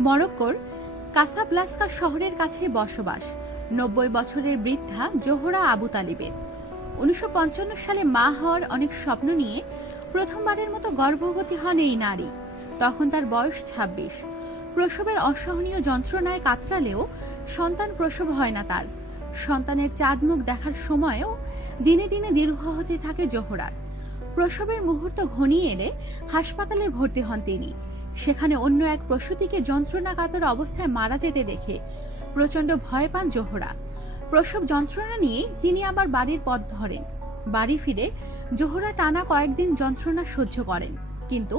মরক্কোর কাসাব্লাস্কা শহরের কাছে বসবাস। নব্বই বছরের বৃদ্ধা জোহরা আবু তালিবের। উনিশশো সালে মা হওয়ার অনেক স্বপ্ন নিয়ে প্রথমবারের মতো গর্ভবতী হন এই নারী। তখন তার বয়স ২৬ প্রসবের অসহনীয় যন্ত্রণায় কাতরালেও সন্তান প্রসব হয় না তার। সন্তানের চাঁদ মুখ দেখার সময়ও দিনে দিনে দীর্ঘ হতে থাকে জোহরার। প্রসবের মুহূর্ত ঘনিয়ে এলে হাসপাতালে ভর্তি হন তিনি। সেখানে অন্য এক প্রসূতিকে যন্ত্রণাকাতর অবস্থায় মারা যেতে দেখে প্রচণ্ড ভয় পান জোহরা। প্রসব যন্ত্রণা নিয়ে তিনি আবার বাড়ির পথ ধরেন। বাড়ি ফিরে জোহরা টানা কয়েকদিন যন্ত্রণা সহ্য করেন, কিন্তু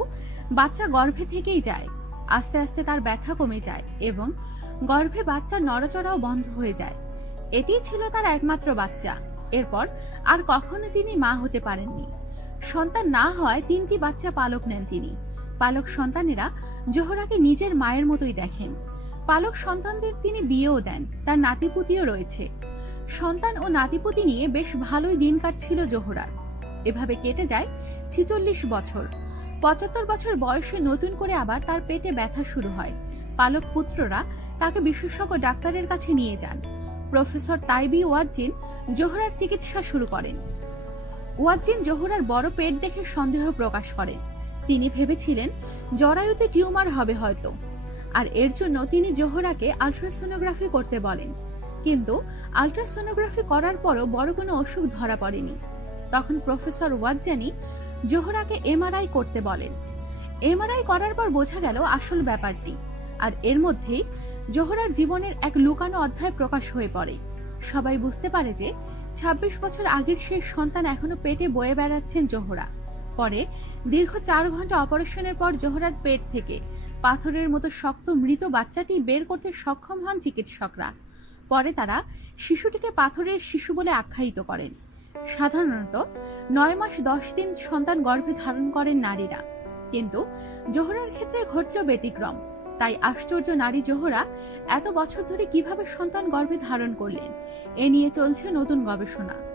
বাচ্চা গর্ভে থেকেই যায়। আস্তে আস্তে তার ব্যথা কমে যায় এবং গর্ভে বাচ্চার নড়াচড়াও বন্ধ হয়ে যায়। এটিই ছিল তার একমাত্র বাচ্চা। এরপর আর কখনো তিনি মা হতে পারেননি। সন্তান না হয় তিনটি বাচ্চা পালক নেন তিনি। পালক সন্তানেরা জোহরাকে নিজের মায়ের মতোই দেখেন। পালক সন্তানদের তিনি বিয়েও দেন, তার নাতিপুতিও রয়েছে। সন্তান ও নাতিপুতি নিয়ে বেশ ভালোই দিন কাটছিল জোহরার। এভাবে কেটে যায় ছিচল্লিশ বছর। পঁচাত্তর বছর বয়সে নতুন করে আবার তার পেটে ব্যথা শুরু হয়। পালক পুত্ররা তাকে বিশেষজ্ঞ ডাক্তারের কাছে নিয়ে যান। প্রফেসর তাইবি ওয়াজ্জিন জোহরার চিকিৎসা শুরু করেন। ওয়াজ্জিন জোহরার বড় পেট দেখে সন্দেহ প্রকাশ করেন। তিনি ভেবেছিলেন জরায়ুতে টিউমার হবে হয়তো। আর এর জন্য তিনি জোহরাকে আলট্রাসোনোগ্রাফি করতে বলেন। কিন্তু আলট্রাসোনোগ্রাফি করার পরও বড় কোনো অসুখ ধরা পড়েনি। তখন প্রফেসর ওয়াজ্জানি জোহরাকে এমআরআই করতে বলেন। এমআরআই করার পর বোঝা গেল আসল ব্যাপারটি। আর এর মধ্যেই জোহরার জীবনের এক লুকানো অধ্যায় প্রকাশ হয়ে পড়ে। সবাই বুঝতে পারে যে ২৬ বছর আগের সেই সন্তান এখনও পেটে বয়ে বেড়াচ্ছেন জোহরা। পরে দীর্ঘ চার ঘণ্টা অপারেশনের পর জোহরার পেট থেকে পাথরের মতো শক্ত মৃত বাচ্চাটি বের করতে সক্ষম হন চিকিৎসকরা। পরে তারা শিশুটিকে পাথরের শিশু বলে আখ্যায়িত করেন। সাধারণত নয় মাস দশ দিন সন্তান গর্ভে ধারণ করেন নারীরা। কিন্তু জোহরার ক্ষেত্রে ঘটল ব্যতিক্রম। তাই আশ্চর্য নারী জোহরা এত বছর ধরে কীভাবে সন্তান গর্ভে ধারণ করলেন, এ নিয়ে চলছে নতুন গবেষণা।